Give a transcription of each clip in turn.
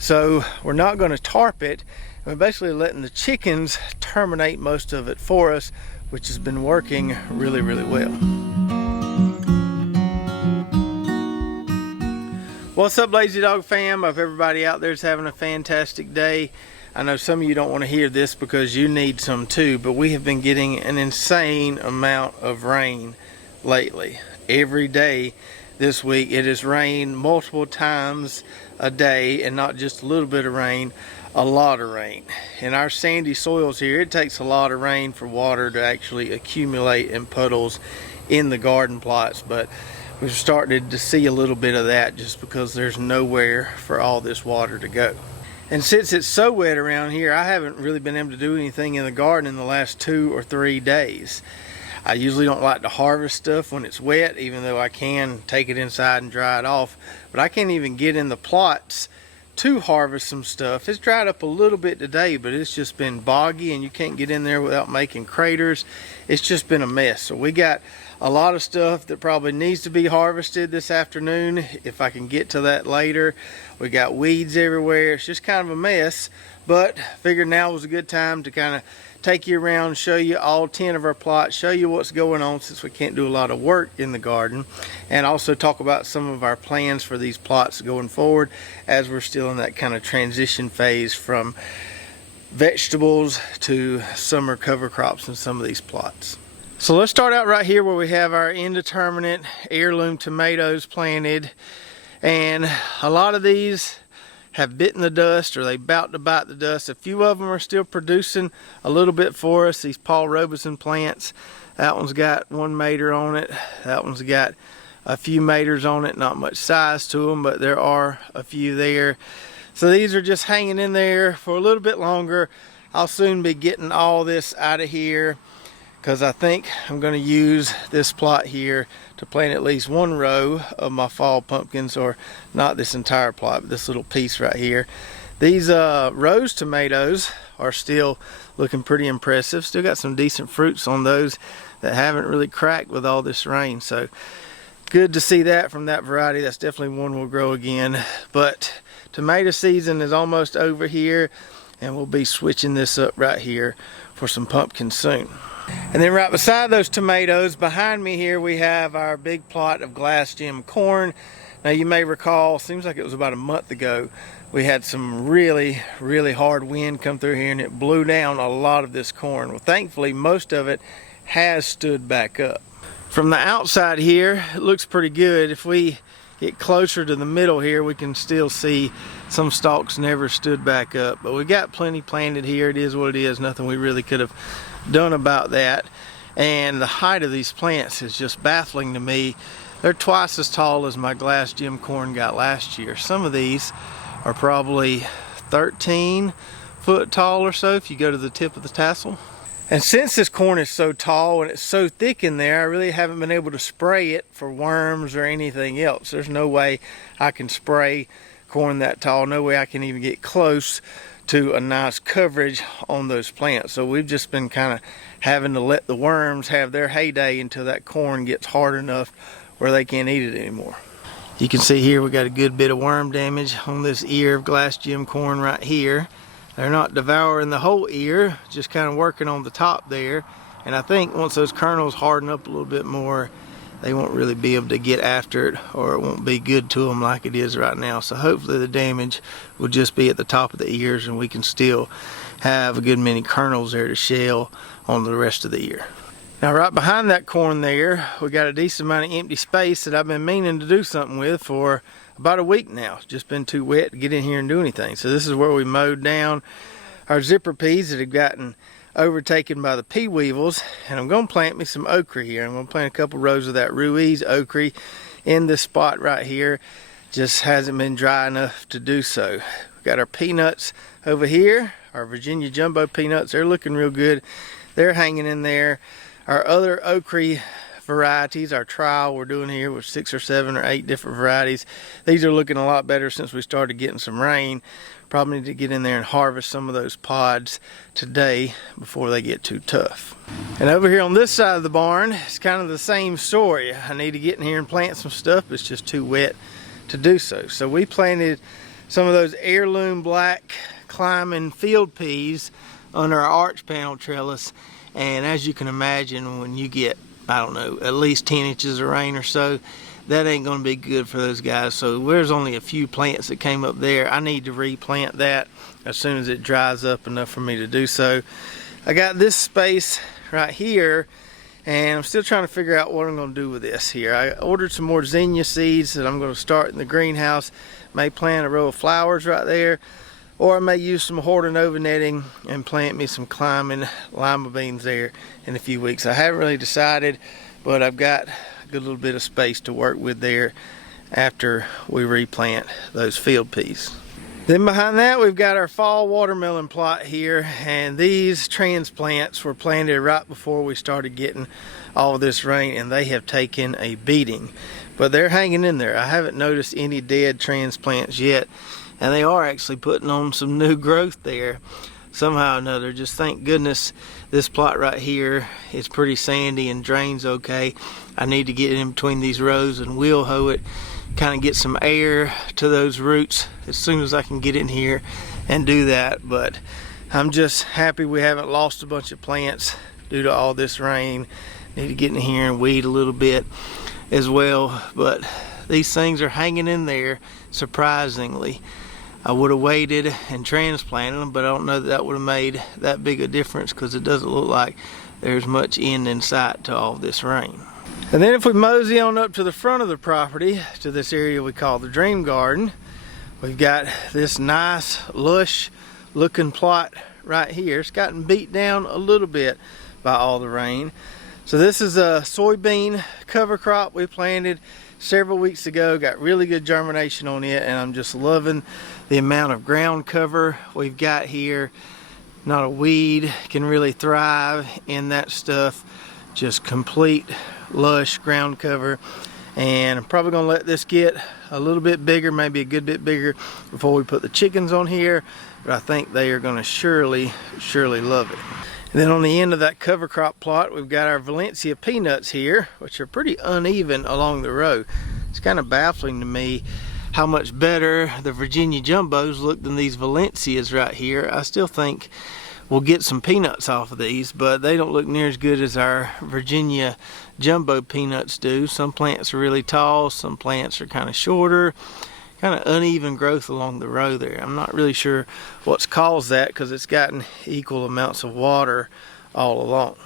So we're not going to tarp it. We're basically letting the chickens terminate most of it for us, which has been working really, really well. What's up, Lazy Dog fam? I hope everybody out there is having a fantastic day. I know some of you don't want to hear this because you need some too, but we have been getting an insane amount of rain lately. Every day this week it has rained multiple times a day, and not just a little bit of rain, a lot of rain. In our sandy soils here, it takes a lot of rain for water to actually accumulate in puddles in the garden plots, but we've started to see a little bit of that just because there's nowhere for all this water to go. And since it's so wet around here, I haven't really been able to do anything in the garden in the last 2 or 3 days. I usually don't like to harvest stuff when it's wet, even though I can take it inside and dry it off. But I can't even get in the plots to harvest some stuff. It's dried up a little bit today, but it's just been boggy and you can't get in there without making craters. It's just been a mess. So we got a lot of stuff that probably needs to be harvested this afternoon, if I can get to that later. We got weeds everywhere. It's just kind of a mess, but figured now was a good time to kind of take you around, show you all 10 of our plots, show you what's going on since we can't do a lot of work in the garden, and also talk about some of our plans for these plots going forward as we're still in that kind of transition phase from vegetables to summer cover crops in some of these plots. So let's start out right here where we have our indeterminate heirloom tomatoes planted, and a lot of these have bitten the dust, or they about to bite the dust. A few of them are still producing a little bit for us. These Paul Robeson plants, that one's got 1 mater on it, that one's got a few maters on it, not much size to them, but there are a few there. So these are just hanging in there for a little bit longer. I'll soon be getting all this out of here, because I think I'm going to use this plot here to plant at least 1 row of my fall pumpkins, or not this entire plot, but this little piece right here. These rose tomatoes are still looking pretty impressive. Still got some decent fruits on those that haven't really cracked with all this rain. So good to see that from that variety. That's definitely one we'll grow again. But tomato season is almost over here, and we'll be switching this up right here for some pumpkins soon. And then right beside those tomatoes, behind me here, we have our big plot of glass gem corn. Now you may recall, seems like it was about a month ago, we had some really, really hard wind come through here and it blew down a lot of this corn. Well, thankfully, most of it has stood back up. From the outside here, it looks pretty good. If we get closer to the middle here, we can still see some stalks never stood back up. But we got plenty planted here. It is what it is. Nothing we really could have done about that. And the height of these plants is just baffling to me. They're twice as tall as my glass gem corn got last year. Some of these are probably 13 foot tall or so if you go to the tip of the tassel. And since this corn is so tall and it's so thick in there, I really haven't been able to spray it for worms or anything else. There's no way I can spray corn that tall. No way I can even get close to a nice coverage on those plants. So we've just been kind of having to let the worms have their heyday until that corn gets hard enough where they can't eat it anymore. You can see here we got a good bit of worm damage on this ear of glass gem corn right here. They're not devouring the whole ear, just kind of working on the top there. And I think once those kernels harden up a little bit more, they won't really be able to get after it, or it won't be good to them like it is right now. So hopefully the damage will just be at the top of the ears, and we can still have a good many kernels there to shell on the rest of the ear. Now right behind that corn there, we got a decent amount of empty space that I've been meaning to do something with for about a week now. It's just been too wet to get in here and do anything. So this is where we mowed down our zipper peas that have gotten overtaken by the pea weevils, and I'm going to plant me some okra here. I'm going to plant a couple rows of that Ruiz okra in this spot right here. Just hasn't been dry enough to do so. We've got our peanuts over here, our Virginia jumbo peanuts. They're looking real good. They're hanging in there. Our other okra varieties, our trial we're doing here with 6 or 7 or 8 different varieties. These are looking a lot better since we started getting some rain. Probably need to get in there and harvest some of those pods today before they get too tough. And over here on this side of the barn, it's kind of the same story. I need to get in here and plant some stuff, but it's just too wet to do so. So we planted some of those heirloom black climbing field peas under our arch panel trellis. And as you can imagine, when you get, I don't know, at least 10 inches of rain or so, that ain't gonna be good for those guys. So there's only a few plants that came up there. I need to replant that as soon as it dries up enough for me to do so. I got this space right here, and I'm still trying to figure out what I'm gonna do with this here. I ordered some more zinnia seeds that I'm gonna start in the greenhouse. May plant a row of flowers right there, or I may use some Hortonova netting and plant me some climbing lima beans there in a few weeks. I haven't really decided, but I've got a good little bit of space to work with there after we replant those field peas. Then behind that, we've got our fall watermelon plot here, and these transplants were planted right before we started getting all this rain, and they have taken a beating. But they're hanging in there. I haven't noticed any dead transplants yet, and they are actually putting on some new growth there somehow or another. Just thank goodness this plot right here is pretty sandy and drains okay. I need to get in between these rows and wheel hoe it, kind of get some air to those roots as soon as I can get in here and do that. But I'm just happy we haven't lost a bunch of plants due to all this rain. Need to get in here and weed a little bit as well, but these things are hanging in there surprisingly. I would have waited and transplanted them, but I don't know that that would have made that big a difference because it doesn't look like there's much end in sight to all this rain. And then if we mosey on up to the front of the property, to this area we call the Dream Garden, we've got this nice lush looking plot right here. It's gotten beat down a little bit by all the rain. So this is a soybean cover crop we planted several weeks ago. Got really good germination on it, and I'm just loving the amount of ground cover we've got here. Not a weed can really thrive in that stuff. Just complete lush ground cover. And I'm probably gonna let this get a little bit bigger, maybe a good bit bigger, before we put the chickens on here. But I think they are gonna surely love it. And then on the end of that cover crop plot, we've got our Valencia peanuts here, which are pretty uneven along the row. It's kind of baffling to me how much better the Virginia jumbos look than these Valencias right here. I still think we'll get some peanuts off of these, but they don't look near as good as our Virginia jumbo peanuts do. Some plants are really tall, some plants are kind of shorter. Kind of uneven growth along the row there. I'm not really sure what's caused that because it's gotten equal amounts of water all along.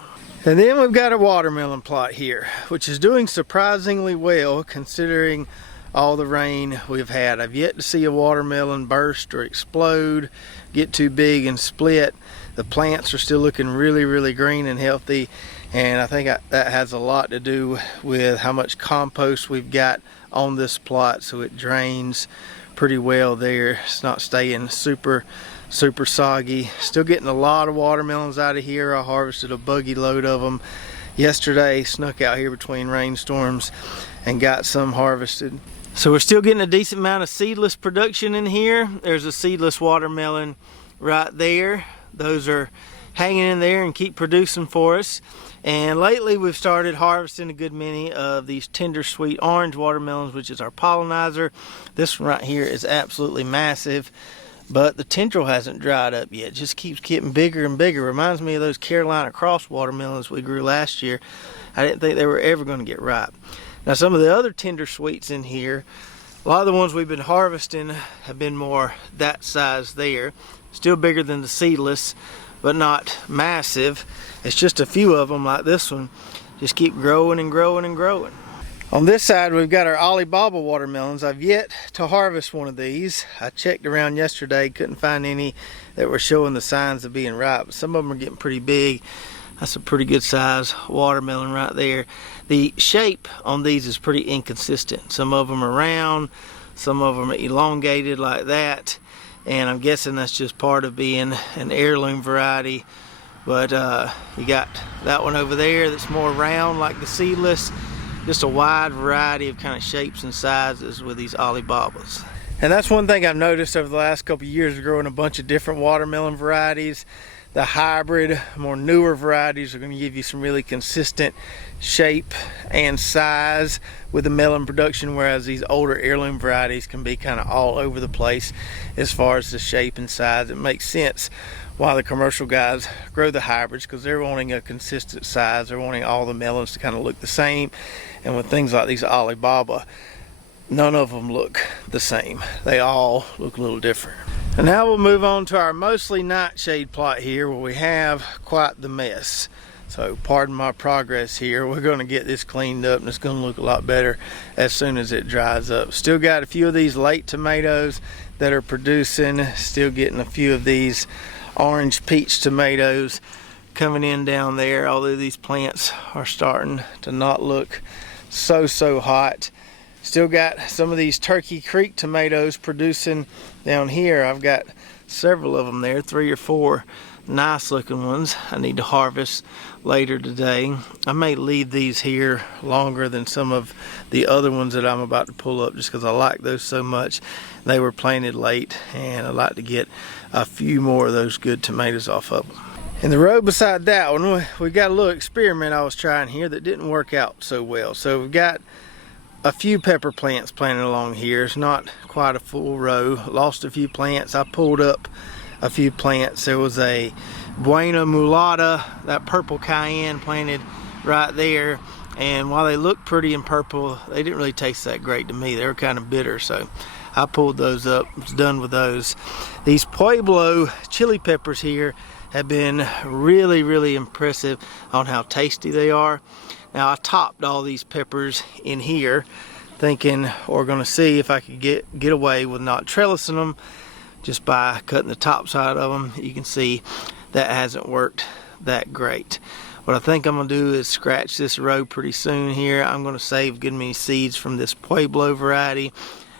And then we've got a watermelon plot here, which is doing surprisingly well considering all the rain we've had. I've yet to see a watermelon burst or explode, get too big and split. The plants are still looking really green and healthy, and I think that has a lot to do with how much compost we've got on this plot, so it drains pretty well there. It's not staying super soggy. Still getting a lot of watermelons out of here. I harvested a buggy load of them yesterday, snuck out here between rainstorms and got some harvested. So we're still getting a decent amount of seedless production in here. There's a seedless watermelon right there. Those are hanging in there and keep producing for us. And lately we've started harvesting a good many of these tender sweet orange watermelons, which is our pollinizer. This one right here is absolutely massive, but the tendril hasn't dried up yet. It just keeps getting bigger and bigger. Reminds me of those Carolina Cross watermelons we grew last year. I didn't think they were ever going to get ripe. Now some of the other tender sweets in here, a lot of the ones we've been harvesting have been more that size there. Still bigger than the seedless, but not massive. It's just a few of them like this one. Just keep growing and growing and growing. On this side, we've got our Alibaba watermelons. I've yet to harvest one of these. I checked around yesterday, couldn't find any that were showing the signs of being ripe. Some of them are getting pretty big. That's a pretty good size watermelon right there. The shape on these is pretty inconsistent. Some of them are round, some of them are elongated like that. And I'm guessing that's just part of being an heirloom variety. But you got that one over there that's more round like the seedless. Just a wide variety of kind of shapes and sizes with these Alibabas. And that's one thing I've noticed over the last couple of years, growing a bunch of different watermelon varieties. The hybrid, more newer varieties are going to give you some really consistent shape and size with the melon production, whereas these older heirloom varieties can be kind of all over the place as far as the shape and size. It makes sense why the commercial guys grow the hybrids, because they're wanting a consistent size. They're wanting all the melons to kind of look the same. And with things like these Alibaba, none of them look the same. They all look a little different. And now we'll move on to our mostly nightshade plot here, where we have quite the mess. So pardon my progress here. We're going to get this cleaned up, and it's going to look a lot better as soon as it dries up. Still got a few of these late tomatoes that are producing. Still getting a few of these orange peach tomatoes coming in down there, although these plants are starting to not look so hot. Still got some of these Turkey Creek tomatoes producing down here. I've got several of them there, 3 or 4 nice looking ones I need to harvest later today. I may leave these here longer than some of the other ones that I'm about to pull up, just because I like those so much. They were planted late, and I'd like to get a few more of those good tomatoes off of them. In the row beside that one, we got a little experiment I was trying here that didn't work out so well. So we've got a few pepper plants planted along here. It's not quite a full row. Lost a few plants. I pulled up a few plants. There was a Buena Mulata, that purple cayenne, planted right there. And while they look pretty in purple, they didn't really taste that great to me. They were kind of bitter, so I pulled those up. Was done with those. These Pueblo chili peppers here have been really impressive on how tasty they are. Now, I topped all these peppers in here, thinking we're going to see if I could get away with not trellising them just by cutting the top side of them. You can see that hasn't worked that great. What I think I'm going to do is scratch this row pretty soon here. I'm going to save good many seeds from this Pueblo variety.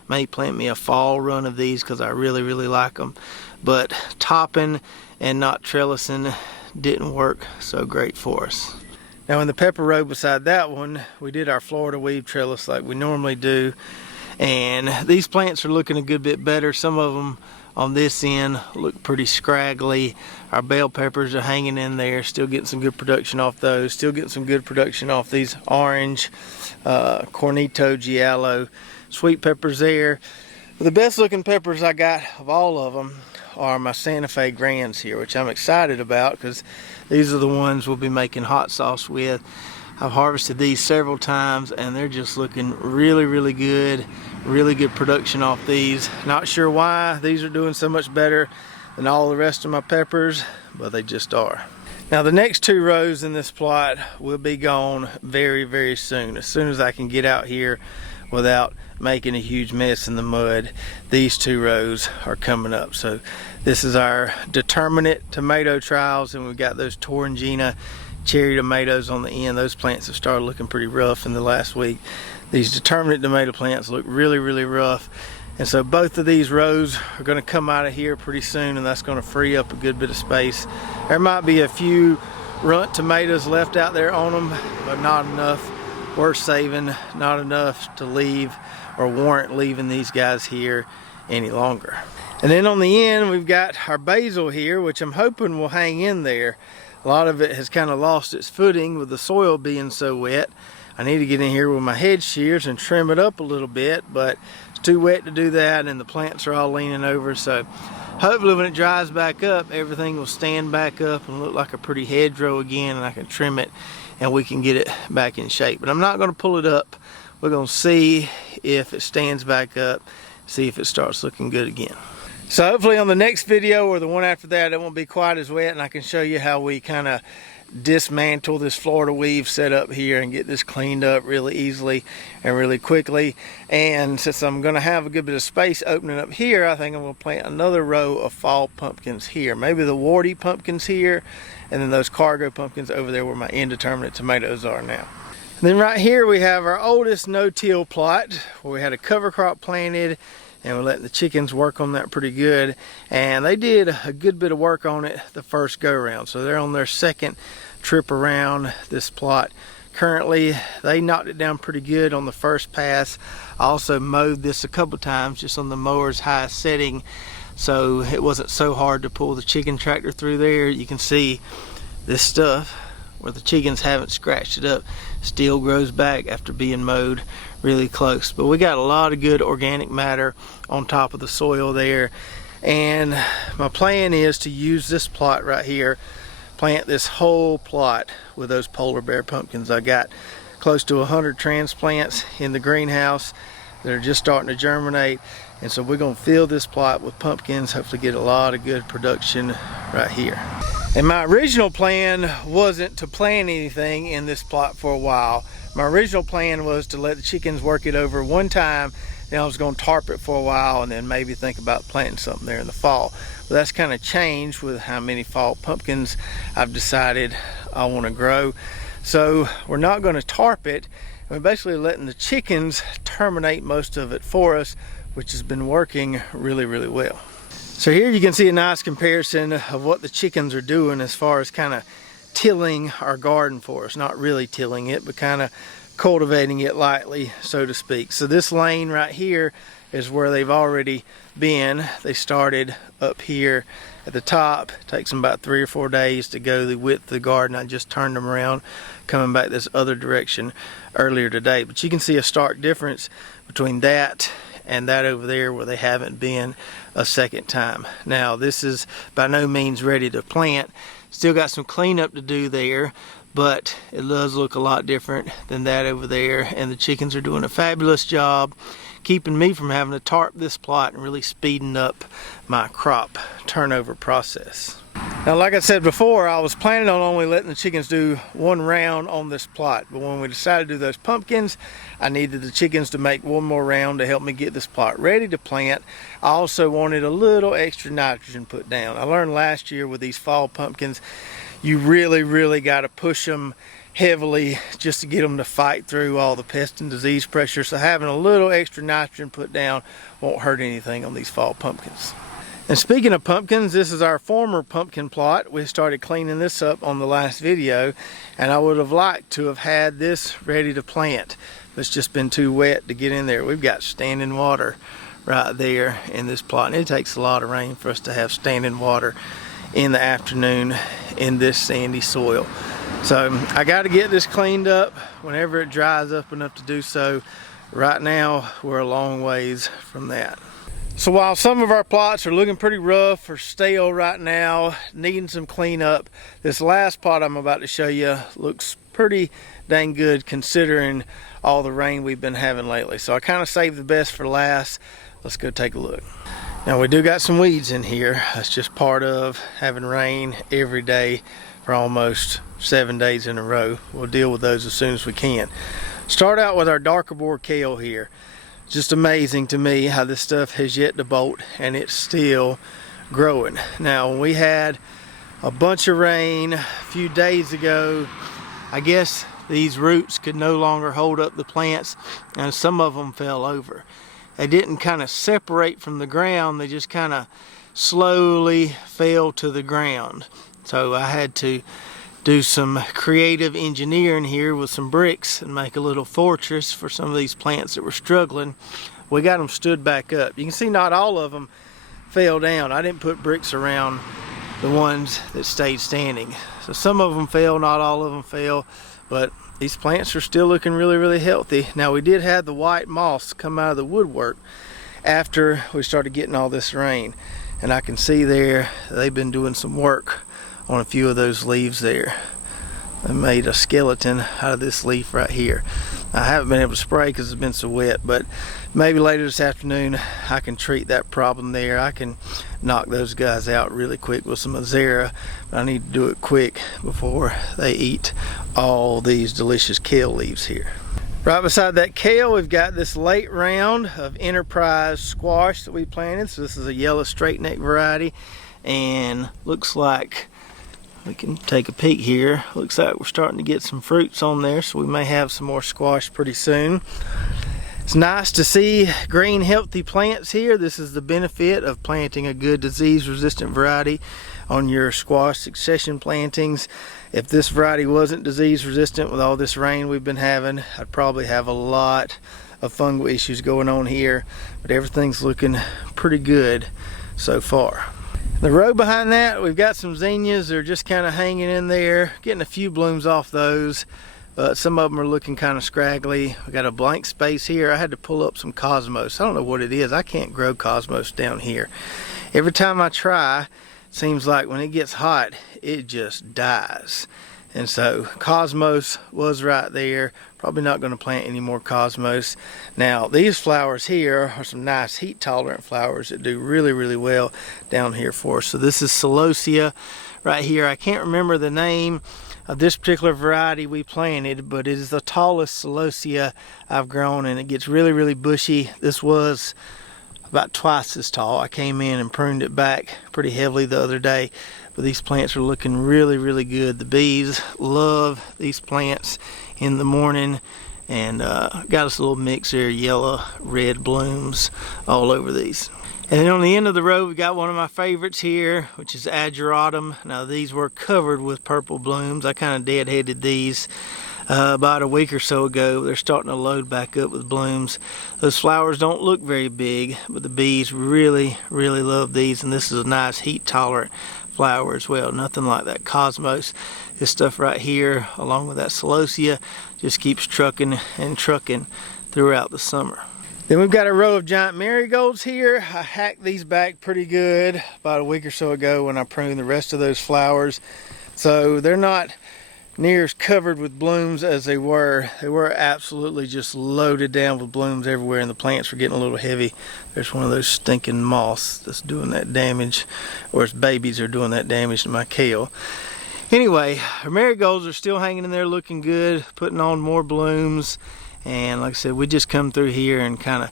May plant me a fall run of these because I really like them. But topping and not trellising didn't work so great for us. Now in the pepper row beside that one, we did our Florida weave trellis like we normally do. And these plants are looking a good bit better. Some of them on this end look pretty scraggly. Our bell peppers are hanging in there, still getting some good production off those. Still getting some good production off these orange Cornito Giallo sweet peppers there. But the best looking peppers I got of all of them are my Santa Fe Grands here, which I'm excited about because these are the ones we'll be making hot sauce with. I've harvested these several times and they're just looking really good. Really good production off these. Not sure why these are doing so much better than all the rest of my peppers, but they just are. Now the next 2 rows in this plot will be gone very soon. As soon as I can get out here without making a huge mess in the mud, these 2 rows are coming up. So this is our determinate tomato trials, and we've got those Torrangina cherry tomatoes on the end. Those plants have started looking pretty rough in the last week. These determinate tomato plants look really rough, and so both of these rows are going to come out of here pretty soon, and that's going to free up a good bit of space. There might be a few runt tomatoes left out there on them, but not enough worth saving, not enough to leave or warrant leaving these guys here any longer. And then on the end we've got our basil here, which I'm hoping will hang in there. A lot of it has kind of lost its footing with the soil being so wet. I need to get in here with my head shears and trim it up a little bit, but it's too wet to do that, and the plants are all leaning over. So hopefully when it dries back up, everything will stand back up and look like a pretty hedgerow again, and I can trim it and we can get it back in shape. But I'm not going to pull it up. We're going to see if it stands back up, see if it starts looking good again. So hopefully on the next video or the one after that, it won't be quite as wet, and I can show you how we kind of dismantle this Florida weave set up here and get this cleaned up really easily and really quickly. And since I'm going to have a good bit of space opening up here, I think I'm going to plant another row of fall pumpkins here. Maybe the warty pumpkins here, and then those cargo pumpkins over there where my indeterminate tomatoes are now. And then right here we have our oldest no-till plot where we had a cover crop planted, and we're letting the chickens work on that pretty good. And they did a good bit of work on it the first go around. So they're on their second trip around this plot. Currently, they knocked it down pretty good on the first pass. I also mowed this a couple times just on the mower's highest setting. so it wasn't so hard to pull the chicken tractor through there. You can see this stuff where the chickens haven't scratched it up still grows back after being mowed really close. But we got a lot of good organic matter on top of the soil there, and my plan is to use this plot right here, plant this whole plot with those polar bear pumpkins. I got close to 100 transplants in the greenhouse that are just starting to germinate, and so we're going to fill this plot with pumpkins, hopefully get a lot of good production right here. And my original plan wasn't to plant anything in this plot for a while. My original plan was to let the chickens work it over one time, then I was going to tarp it for a while and then maybe think about planting something there in the fall. But that's kind of changed with how many fall pumpkins I've decided I want to grow. So we're not going to tarp it. We're basically letting the chickens terminate most of it for us, which has been working really, really well. So here you can see a nice comparison of what the chickens are doing as far as kind of tilling our garden for us. Not really tilling it, but kind of cultivating it lightly, so to speak. So this lane right here is where they've already been. They started up here at the top. It takes them about 3 or 4 days to go the width of the garden. I just turned them around, coming back this other direction earlier today. But you can see a stark difference between that and that over there where they haven't been a second time. Now this is by no means ready to plant. Still got some cleanup to do there, but it does look a lot different than that over there, and the chickens are doing a fabulous job keeping me from having to tarp this plot and really speeding up my crop turnover process. Now, like I said before, I was planning on only letting the chickens do one round on this plot, but when we decided to do those pumpkins, I needed the chickens to make one more round to help me get this plot ready to plant. I also wanted a little extra nitrogen put down. I learned last year with these fall pumpkins, you really got to push them heavily just to get them to fight through all the pest and disease pressure. So having a little extra nitrogen put down won't hurt anything on these fall pumpkins. And speaking of pumpkins, this is our former pumpkin plot. We started cleaning this up on the last video, and I would have liked to have had this ready to plant. It's just been too wet to get in there. We've got standing water right there in this plot, and it takes a lot of rain for us to have standing water in the afternoon in this sandy soil. So I got to get this cleaned up whenever it dries up enough to do so. Right now we're a long ways from that. So while some of our plots are looking pretty rough or stale right now, needing some cleanup, this last plot I'm about to show you looks pretty dang good considering all the rain we've been having lately. So I kind of saved the best for last. Let's go take a look. Now we do got some weeds in here. That's just part of having rain every day for almost 7 days in a row. We'll deal with those as soon as we can. Start out with our darker board kale here. Just amazing to me how this stuff has yet to bolt, and it's still growing. Now when we had a bunch of rain a few days ago, I guess these roots could no longer hold up the plants, and some of them fell over. They didn't kind of separate from the ground, they just kind of slowly fell to the ground. So I had to do some creative engineering here with some bricks and make a little fortress for some of these plants that were struggling. We got them stood back up. You can see not all of them fell down. I didn't put bricks around the ones that stayed standing. So some of them fell, not all of them fell, but these plants are still looking really healthy. Now we did have the white moss come out of the woodwork after we started getting all this rain, and I can see there they've been doing some work on a few of those leaves there. I made a skeleton out of this leaf right here. I haven't been able to spray because it's been so wet, but maybe later this afternoon I can treat that problem there. I can knock those guys out really quick with some Azera, but I need to do it quick before they eat all these delicious kale leaves here. Right beside that kale, we've got this late round of Enterprise squash that we planted. So this is a yellow straight neck variety, and looks like we can take a peek here. Looks like we're starting to get some fruits on there, so we may have some more squash pretty soon. It's nice to see green healthy plants here. This is the benefit of planting a good disease resistant variety on your squash succession plantings. If this variety wasn't disease resistant with all this rain we've been having, I'd probably have a lot of fungal issues going on here, but everything's looking pretty good so far. The row behind that, we've got some zinnias. They're just kind of hanging in there, getting a few blooms off those. But some of them are looking kind of scraggly. We got a blank space here. I had to pull up some cosmos. I don't know what it is. I can't grow cosmos down here. Every time I try, it seems like when it gets hot, it just dies. And so cosmos was right there. Probably not going to plant any more cosmos. Now these flowers here are some nice heat tolerant flowers that do really, really well down here for us. So this is celosia right here. I can't remember the name of this particular variety we planted, but it is the tallest celosia I've grown, and it gets really, really bushy. This was about twice as tall. I came in and pruned it back pretty heavily the other day, but these plants are looking really, really good. The bees love these plants in the morning, and got us a little mix here, yellow, red blooms all over these. And then on the end of the row, we got one of my favorites here, which is ageratum. Now these were covered with purple blooms. I kind of deadheaded these about a week or so ago. They're starting to load back up with blooms. Those flowers don't look very big, but the bees really, really love these, and this is a nice heat tolerant flower as well. Nothing like that cosmos. This stuff right here, along with that celosia, just keeps trucking and trucking throughout the summer. Then we've got a row of giant marigolds here. I hacked these back pretty good about a week or so ago when I pruned the rest of those flowers. So they're not near as covered with blooms as they were. They were absolutely just loaded down with blooms everywhere, and the plants were getting a little heavy. There's one of those stinking moths that's doing that damage, or its babies are doing that damage to my kale. Anyway, our marigolds are still hanging in there looking good, putting on more blooms. And like I said, we just come through here and kind of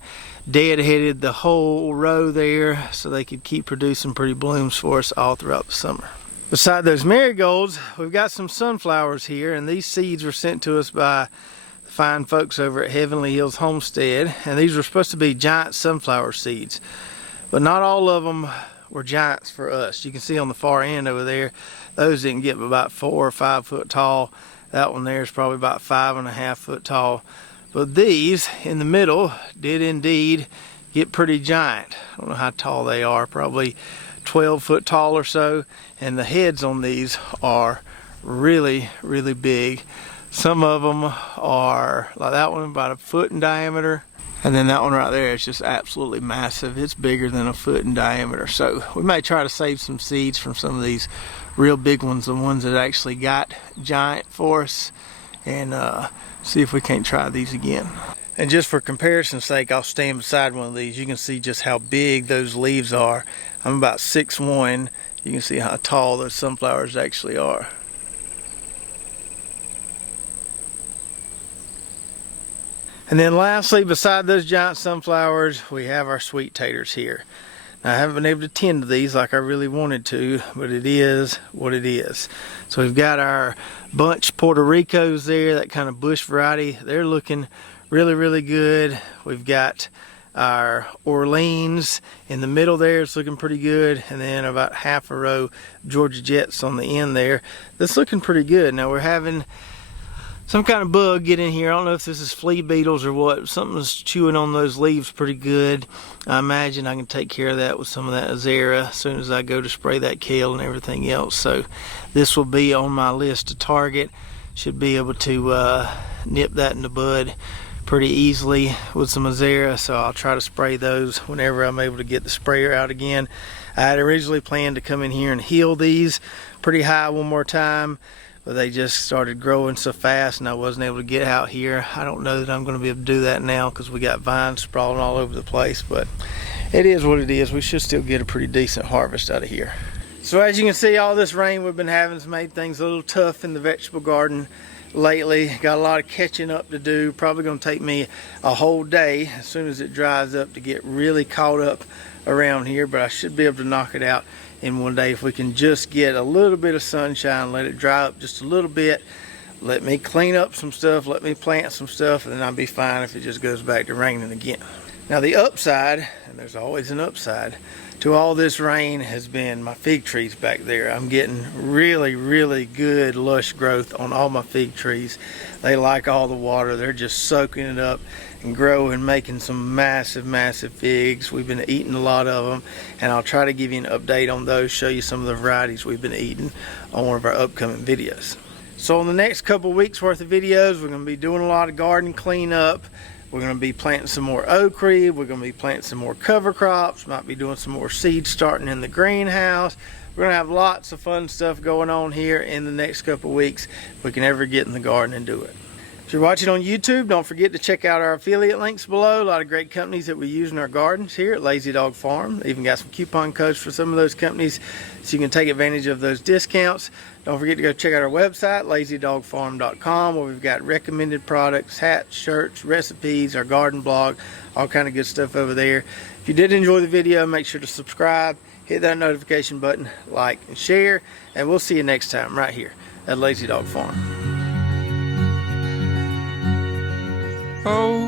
deadheaded the whole row there so they could keep producing pretty blooms for us all throughout the summer. Beside those marigolds, we've got some sunflowers here, and these seeds were sent to us by the fine folks over at Heavenly Hills Homestead, and these were supposed to be giant sunflower seeds, but not all of them were giants for us. You can see on the far end over there, those didn't get about 4 or 5 foot tall. That one there is probably about 5.5 foot tall. But these in the middle did indeed get pretty giant. I don't know how tall they are, probably 12 foot tall or so. And the heads on these are really, really big. Some of them are, like that one, about 1 foot in diameter. And then that one right there is just absolutely massive. It's bigger than 1 foot in diameter. So we may try to save some seeds from some of these real big ones, the ones that actually got giant for us, and see if we can't try these again. And just for comparison's sake, I'll stand beside one of these. You can see just how big those leaves are. I'm about 6'1". You can see how tall those sunflowers actually are. And then lastly, beside those giant sunflowers, we have our sweet taters here. Now, I haven't been able to tend to these like I really wanted to, but it is what it is. So we've got our bunch Puerto Ricos there, that kind of bush variety. They're looking really, really good. We've got our Orleans in the middle there. It's looking pretty good. And then about half a row Georgia Jets on the end there. That's looking pretty good. Now we're having some kind of bug get in here. I don't know if this is flea beetles or what. Something's chewing on those leaves pretty good. I imagine I can take care of that with some of that Azera as soon as I go to spray that kale and everything else. So this will be on my list to target. Should be able to nip that in the bud pretty easily with some Azera. So I'll try to spray those whenever I'm able to get the sprayer out again. I had originally planned to come in here and heal these pretty high one more time, but they just started growing so fast and I wasn't able to get out here. I don't know that I'm going to be able to do that now because we got vines sprawling all over the place, but it is what it is. We should still get a pretty decent harvest out of here. So as you can see, all this rain we've been having has made things a little tough in the vegetable garden lately. Got a lot of catching up to do. Probably going to take me a whole day as soon as it dries up to get really caught up around here, but I should be able to knock it out in one day if we can just get a little bit of sunshine, let it dry up just a little bit, let me clean up some stuff, let me plant some stuff, and then I'll be fine if it just goes back to raining again. Now the upside, and there's always an upside, to all this rain has been my fig trees back there. I'm getting really good lush growth on all my fig trees. They like all the water. They're just soaking it up and growing, making some massive figs. We've been eating a lot of them, and I'll try to give you an update on those, show you some of the varieties we've been eating on one of our upcoming videos. So in the next couple weeks worth of videos, we're going to be doing a lot of garden cleanup. We're going to be planting some more okra. We're going to be planting some more cover crops. Might be doing some more seeds starting in the greenhouse. We're going to have lots of fun stuff going on here in the next couple of weeks if we can ever get in the garden and do it. If you're watching on YouTube, don't forget to check out our affiliate links below. A lot of great companies that we use in our gardens here at Lazy Dog Farm. Even got some coupon codes for some of those companies so you can take advantage of those discounts. Don't forget to go check out our website, lazydogfarm.com, where we've got recommended products, hats, shirts, recipes, our garden blog, all kind of good stuff over there. If you did enjoy the video, make sure to subscribe, hit that notification button, like and share, and we'll see you next time right here at Lazy Dog Farm. Oh,